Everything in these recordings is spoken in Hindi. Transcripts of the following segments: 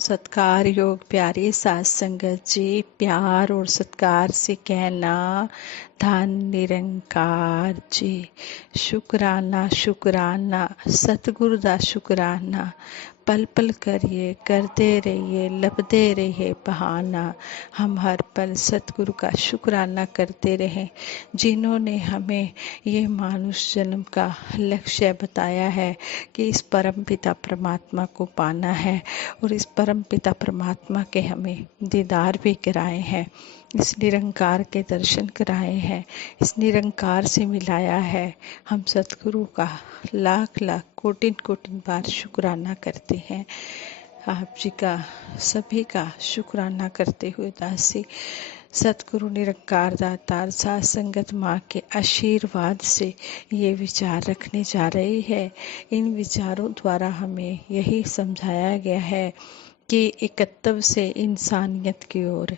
सत्कार योग प्यारे साथ संगत जी, प्यार और सत्कार से कहना धन निरंकार जी। शुक्राना शुक्राना सतगुरु दा शुक्राना, पल पल करिए करते रहिए लभदे रहिए बहाना। हम हर पल सतगुरु का शुक्राना करते रहें, जिन्होंने हमें ये मानुष जन्म का लक्ष्य बताया है कि इस परम पिता परमात्मा को पाना है और इस परम पिता परमात्मा के हमें दीदार भी कराए हैं, इस निरंकार के दर्शन कराए हैं, इस निरंकार से मिलाया है। हम सतगुरु का लाख लाख कोटिन कोटिन बार शुक्राना करते हैं। आप जी का सभी का शुक्राना करते हुए दासी सतगुरु निरंकार दातार साथ संगत माँ के आशीर्वाद से ये विचार रखने जा रही है। इन विचारों द्वारा हमें यही समझाया गया है कि एकत्व से इंसानियत की ओर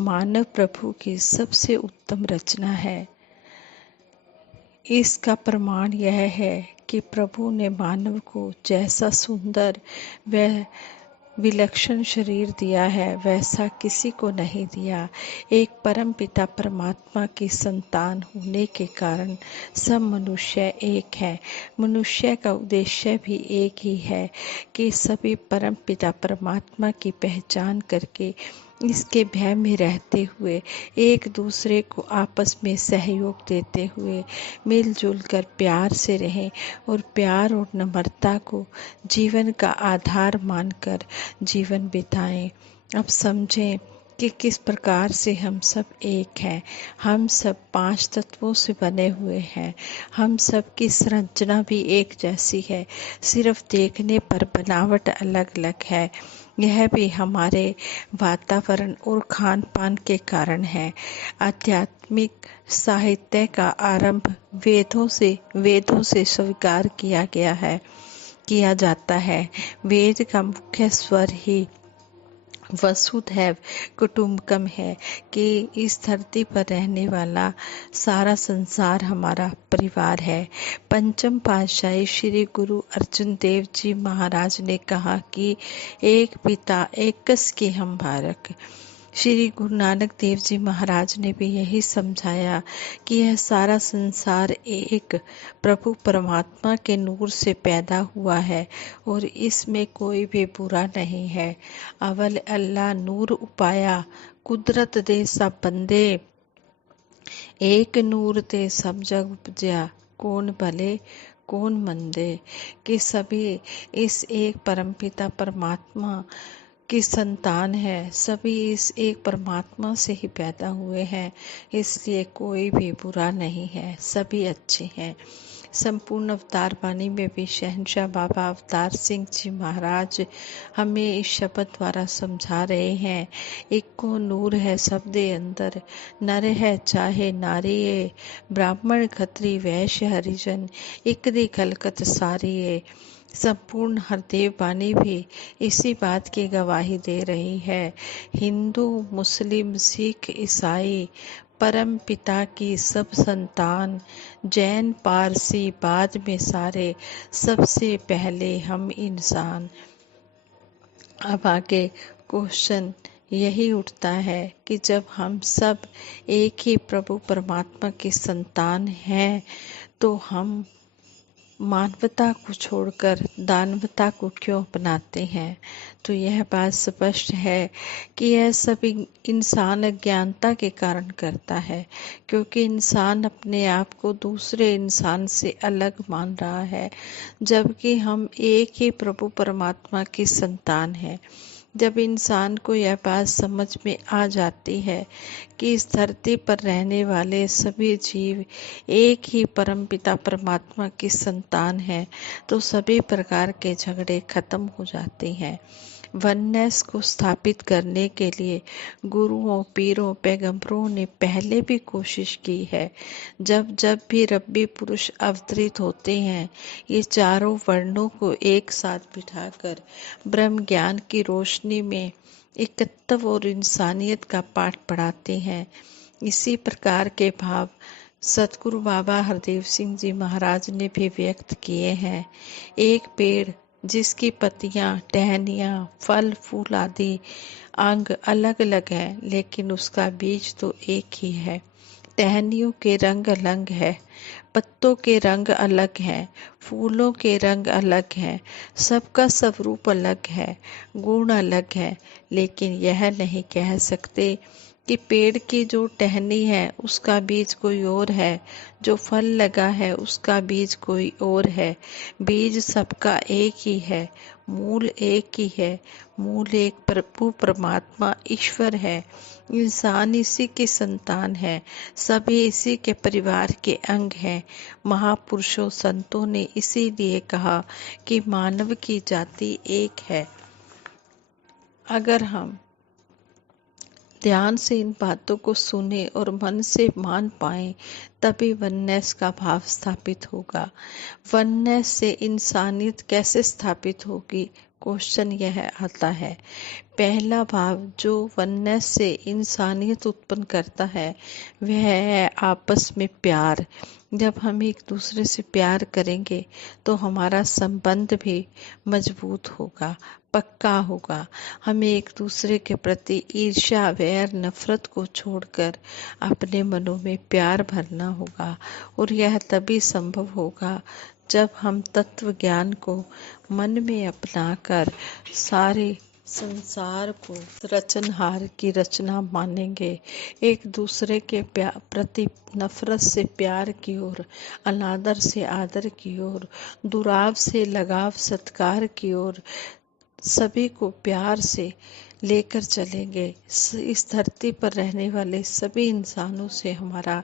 मानव प्रभु की सबसे उत्तम रचना है। इसका प्रमाण यह है कि प्रभु ने मानव को जैसा सुंदर व विलक्षण शरीर दिया है वैसा किसी को नहीं दिया। एक परम पिता परमात्मा की संतान होने के कारण सब मनुष्य एक है। मनुष्य का उद्देश्य भी एक ही है कि सभी परम पिता परमात्मा की पहचान करके इसके भय में रहते हुए एक दूसरे को आपस में सहयोग देते हुए मिलजुल कर प्यार से रहें और प्यार और नम्रता को जीवन का आधार मानकर जीवन बिताएं। अब समझें कि किस प्रकार से हम सब एक हैं। हम सब 5 तत्वों से बने हुए हैं। हम सब की संरचना भी एक जैसी है, सिर्फ देखने पर बनावट अलग अलग है। यह भी हमारे वातावरण और खान पान के कारण है। आध्यात्मिक साहित्य का आरंभ वेदों से स्वीकार किया जाता है। वेद का मुख्य स्वर ही वसुधैव कुटुम्बकम है कि इस धरती पर रहने वाला सारा संसार हमारा परिवार है। पंचम पातशाही श्री गुरु अर्जुन देव जी महाराज ने कहा कि एक पिता एकस के हम बालक। श्री गुरु नानक देव जी महाराज ने भी यही समझाया कि यह सारा संसार एक प्रभु परमात्मा के नूर से पैदा हुआ है और इसमें कोई भी बुरा नहीं है। अवल अल्लाह नूर उपाया कुदरत दे सब बंदे, एक नूर ते सब जग उपजया कौन भले कौन मंदे। कि सभी इस एक परमपिता परमात्मा की संतान है, सभी इस एक परमात्मा से ही पैदा हुए हैं, इसलिए कोई भी बुरा नहीं है, सभी अच्छे हैं। संपूर्ण अवतार वाणी में भी शहंशाह बाबा अवतार सिंह जी महाराज हमें इस शब्द द्वारा समझा रहे हैं। इक्को नूर है सब दे अंदर, नर है चाहे नारी है, ब्राह्मण खत्री वैश्य हरिजन, इक दी खलकत सारी है। संपूर्ण हरदेव वाणी भी इसी बात की गवाही दे रही है। हिंदू मुस्लिम सिख ईसाई परम पिता की सब संतान, जैन पारसी बाद में सारे, सबसे पहले हम इंसान। अब आगे क्वेश्चन यही उठता है कि जब हम सब एक ही प्रभु परमात्मा की संतान हैं तो हम मानवता को छोड़कर दानवता को क्यों अपनाते हैं। तो यह बात स्पष्ट है कि यह सब इंसान अज्ञानता के कारण करता है, क्योंकि इंसान अपने आप को दूसरे इंसान से अलग मान रहा है, जबकि हम एक ही प्रभु परमात्मा की संतान हैं। जब इंसान को यह बात समझ में आ जाती है कि इस धरती पर रहने वाले सभी जीव एक ही परमपिता परमात्मा की संतान हैं, तो सभी प्रकार के झगड़े खत्म हो जाते हैं। वननेस को स्थापित करने के लिए गुरुओं पीरों पैगंबरों ने पहले भी कोशिश की है। जब जब भी रब्बी पुरुष अवतरित होते हैं, ये चारों वर्णों को एक साथ बिठाकर ब्रह्म ज्ञान की रोशनी में एकत्व और इंसानियत का पाठ पढ़ाते हैं। इसी प्रकार के भाव सतगुरु बाबा हरदेव सिंह जी महाराज ने भी व्यक्त किए हैं। एक पेड़ जिसकी पत्तियां, टहनियां, फल फूल आदि अंग अलग अलग हैं, लेकिन उसका बीज तो एक ही है। टहनियों के रंग अलग है, पत्तों के रंग अलग हैं, फूलों के रंग अलग हैं, सबका स्वरूप अलग है, गुण अलग है, लेकिन यह नहीं कह सकते कि पेड़ की जो टहनी है उसका बीज कोई और है, जो फल लगा है उसका बीज कोई और है। बीज सबका एक ही है, मूल एक ही है। मूल एक प्रभु परमात्मा ईश्वर है। इंसान इसी की संतान है, सभी इसी के परिवार के अंग हैं। महापुरुषों संतों ने इसीलिए कहा कि मानव की जाति एक है। अगर हम ध्यान से इन बातों को सुने और मन से मान पाए, तभी वननेस का भाव स्थापित होगा। वननेस से इंसानियत कैसे स्थापित होगी? क्वेश्चन यह आता है। पहला भाव जो वननेस से इंसानियत उत्पन्न करता है वह है आपस में प्यार। जब हम एक दूसरे से प्यार करेंगे तो हमारा संबंध भी मजबूत होगा, पक्का होगा। हमें एक दूसरे के प्रति ईर्ष्या, वैर, नफरत को छोड़कर अपने मनों में प्यार भरना होगा, और यह तभी संभव होगा जब हम तत्व ज्ञान को मन में अपनाकर सारे संसार को रचनहार की रचना मानेंगे। एक दूसरे के प्रति नफरत से प्यार की ओर, अनादर से आदर की ओर, दुराव से लगाव सत्कार की ओर सभी को प्यार से लेकर चलेंगे। इस धरती पर रहने वाले सभी इंसानों से हमारा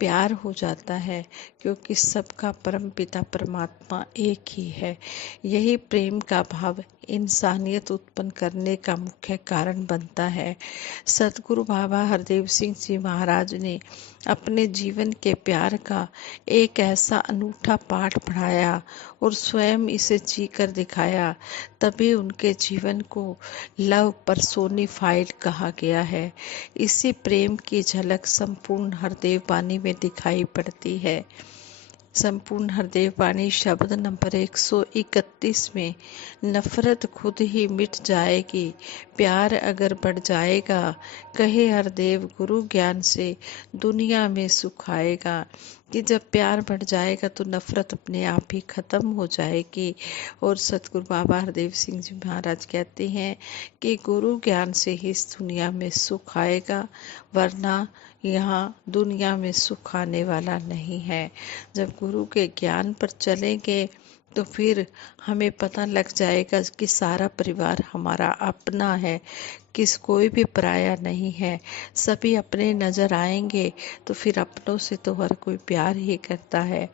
प्यार हो जाता है, क्योंकि सबका परम पिता परमात्मा एक ही है। यही प्रेम का भाव इंसानियत उत्पन्न करने का मुख्य कारण बनता है। सतगुरु बाबा हरदेव सिंह जी महाराज ने अपने जीवन के प्यार का एक ऐसा अनूठा पाठ पढ़ाया और स्वयं इसे जी कर दिखाया, तभी उनके जीवन को लव पर्सोनिफाइड कहा गया है। इसी प्रेम की झलक संपूर्ण हरदेव वाणी में दिखाई पड़ती है। संपूर्ण हरदेव वाणी शब्द नंबर 131 में नफरत खुद ही मिट जाएगी, प्यार अगर बढ़ जाएगा, कहे हरदेव गुरु ज्ञान से दुनिया में सुख आएगा। कि जब प्यार बढ़ जाएगा तो नफरत अपने आप ही खत्म हो जाएगी। और सतगुरु बाबा हरदेव सिंह जी महाराज कहते हैं कि गुरु ज्ञान से ही इस दुनिया में सुख आएगा, वरना यहाँ दुनिया में सुख आने वाला नहीं है। जब गुरु के ज्ञान पर चलेंगे तो फिर हमें पता लग जाएगा कि सारा परिवार हमारा अपना है, कोई भी पराया नहीं है। सभी अपने नजर आएंगे तो फिर अपनों से तो हर कोई प्यार ही करता है,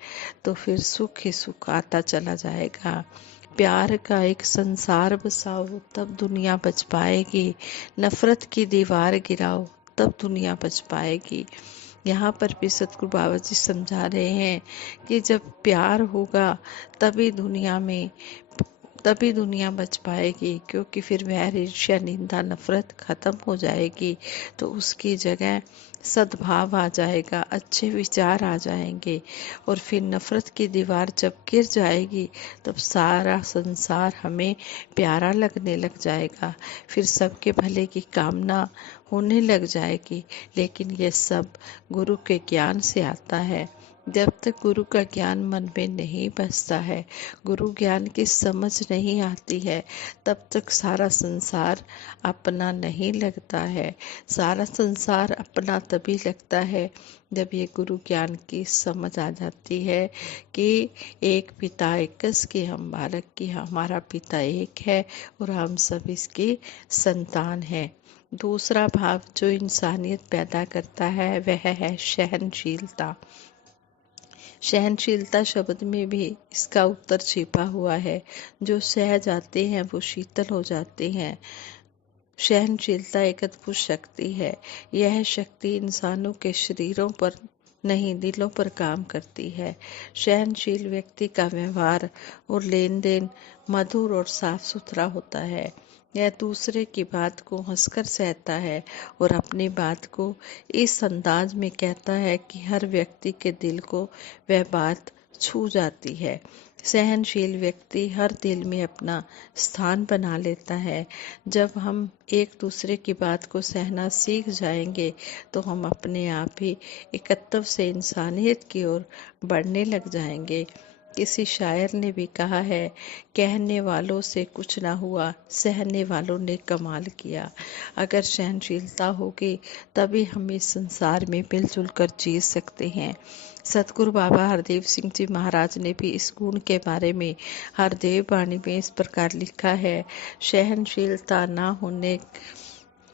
तो फिर सुख ही सुख आता चला जाएगा। प्यार का एक संसार बसाओ तब दुनिया बच पाएगी, नफरत की दीवार गिराओ तब दुनिया बच पाएगी। यहाँ पर भी सतगुरु बाबा जी समझा रहे हैं कि जब प्यार होगा तभी दुनिया बच पाएगी, क्योंकि फिर वैर, ईर्ष्या, निंदा, नफरत खत्म हो जाएगी, तो उसकी जगह सद्भाव आ जाएगा, अच्छे विचार आ जाएंगे। और फिर नफरत की दीवार जब गिर जाएगी तब सारा संसार हमें प्यारा लगने लग जाएगा, फिर सबके भले की कामना होने लग जाएगी। लेकिन ये सब गुरु के ज्ञान से आता है। जब तक गुरु का ज्ञान मन में नहीं बसता है, गुरु ज्ञान की समझ नहीं आती है, तब तक सारा संसार अपना नहीं लगता है। सारा संसार अपना तभी लगता है जब ये गुरु ज्ञान की समझ आ जाती है कि एक पिता एकस की हम बालक की, हमारा पिता एक है और हम सब इसके संतान हैं। दूसरा भाव जो इंसानियत पैदा करता है वह है सहनशीलता। सहनशीलता शब्द में भी इसका उत्तर छिपा हुआ है। जो सह जाते हैं वो शीतल हो जाते हैं। सहनशीलता एक अद्भुत शक्ति है। यह शक्ति इंसानों के शरीरों पर नहीं, दिलों पर काम करती है। सहनशील व्यक्ति का व्यवहार और लेन देन मधुर और साफ सुथरा होता है। यह दूसरे की बात को हंसकर सहता है और अपनी बात को इस अंदाज में कहता है कि हर व्यक्ति के दिल को वह बात छू जाती है। सहनशील व्यक्ति हर दिल में अपना स्थान बना लेता है। जब हम एक दूसरे की बात को सहना सीख जाएंगे तो हम अपने आप ही एकत्व से इंसानियत की ओर बढ़ने लग जाएंगे। किसी शायर ने भी कहा है, कहने वालों से कुछ ना हुआ, सहने वालों ने कमाल किया। अगर सहनशीलता होगी तभी हम इस संसार में मिलजुल कर जी सकते हैं। सतगुरु बाबा हरदेव सिंह जी महाराज ने भी इस गुण के बारे में हरदेव वाणी में इस प्रकार लिखा है, सहनशीलता ना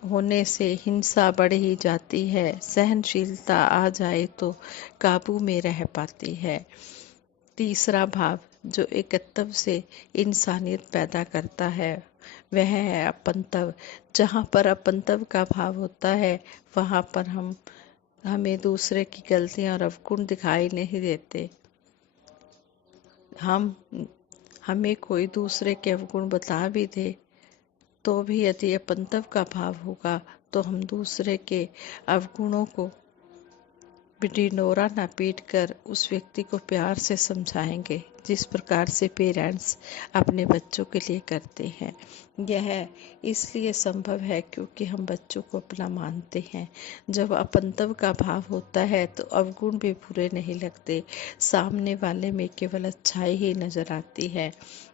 होने से हिंसा बढ़ ही जाती है, सहनशीलता आ जाए तो काबू में रह पाती है। तीसरा भाव जो एकत्व से इंसानियत पैदा करता है वह है अपनत्व। जहाँ पर अपनत्व का भाव होता है वहाँ पर हमें दूसरे की गलतियाँ और अवगुण दिखाई नहीं देते। हमें कोई दूसरे के अवगुण बता भी दे तो भी यदि अपनत्व का भाव होगा तो हम दूसरे के अवगुणों को ढिंढोरा न पीट कर उस व्यक्ति को प्यार से समझाएंगे, जिस प्रकार से पेरेंट्स अपने बच्चों के लिए करते हैं। यह इसलिए संभव है क्योंकि हम बच्चों को अपना मानते हैं। जब अपनत्व का भाव होता है तो अवगुण भी बुरे नहीं लगते, सामने वाले में केवल अच्छाई ही नजर आती है।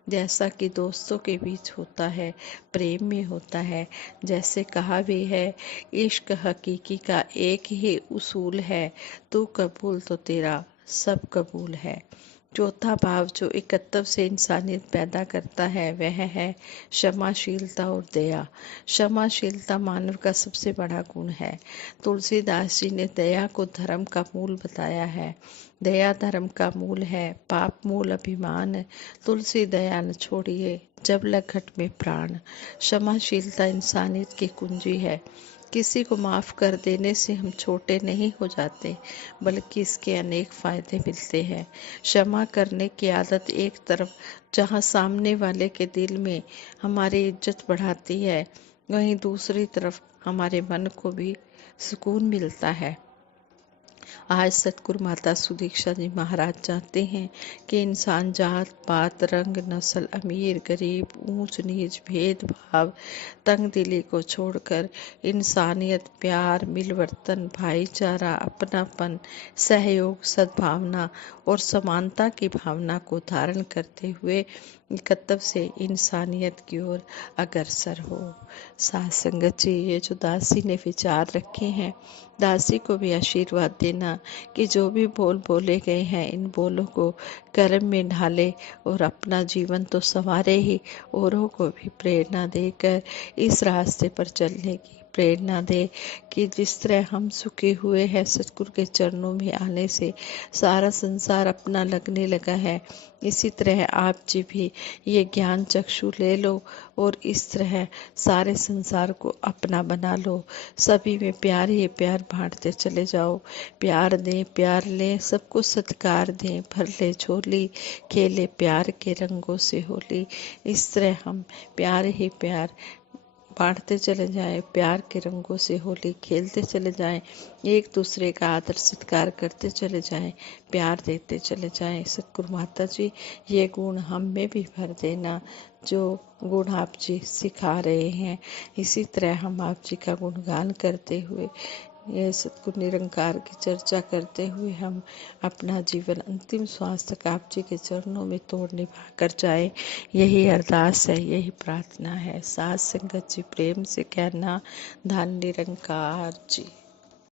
जैसा कि दोस्तों के बीच होता है, प्रेम में होता है। जैसे कहा भी है, इश्क हकीकी का एक ही उसूल है, तू कबूल तो तेरा सब कबूल है। चौथा भाव जो एकत्व से इंसानियत पैदा करता है वह है क्षमाशीलता और दया। क्षमाशीलता मानव का सबसे बड़ा गुण है। तुलसीदास जी ने दया को धर्म का मूल बताया है। दया धर्म का मूल है, पाप मूल अभिमान। तुलसी दया न छोड़िए, जब लग घट में प्राण। क्षमाशीलता इंसानियत की कुंजी है। किसी को माफ़ कर देने से हम छोटे नहीं हो जाते, बल्कि इसके अनेक फायदे मिलते हैं। क्षमा करने की आदत एक तरफ जहाँ सामने वाले के दिल में हमारी इज्जत बढ़ाती है, वहीं दूसरी तरफ हमारे मन को भी सुकून मिलता है। आज सतगुरु माता सुदीक्षा जी महाराज चाहते हैं कि इंसान जात पात रंग नस्ल अमीर गरीब ऊंच नीच भेदभाव तंग दिली को छोड़कर इंसानियत प्यार मिलवर्तन भाईचारा अपनापन सहयोग सद्भावना और समानता की भावना को धारण करते हुए एकत्व से इंसानियत की ओर अग्रसर हो। साथ संगत जी, ये जो दासी ने विचार रखे हैं, दासी को भी आशीर्वाद देना कि जो भी बोल बोले गए हैं इन बोलों को कर्म में ढाले और अपना जीवन तो संवारे ही, औरों को भी प्रेरणा देकर इस रास्ते पर चलने की प्रेरणा दे कि जिस तरह हम सुखे हुए हैं सतगुरु के चरणों में आने से सारा संसार अपना लगने लगा है, इसी तरह आप जी भी ये ज्ञान चक्षु ले लो और इस तरह सारे संसार को अपना बना लो। सभी में प्यार ही प्यार बांटते चले जाओ। प्यार दें प्यार लें, सबको सत्कार दें, भर ले झोली, खेले प्यार के रंगों से होली। इस तरह हम प्यार ही प्यार बांटते चले जाएं, प्यार के रंगों से होली खेलते चले जाएं, एक दूसरे का आदर सत्कार करते चले जाएं, प्यार देते चले जाएं। सतगुरु माता जी ये गुण हम में भी भर देना, जो गुण आप जी सिखा रहे हैं। इसी तरह हम आप जी का गुणगान करते हुए, ये सतगुरु निरंकार की चर्चा करते हुए हम अपना जीवन अंतिम श्वास तक आप जी के चरणों में तोड़ निभा कर जाए, यही अरदास है, यही प्रार्थना है। साथ संगत जी प्रेम से कहना, धन निरंकार जी।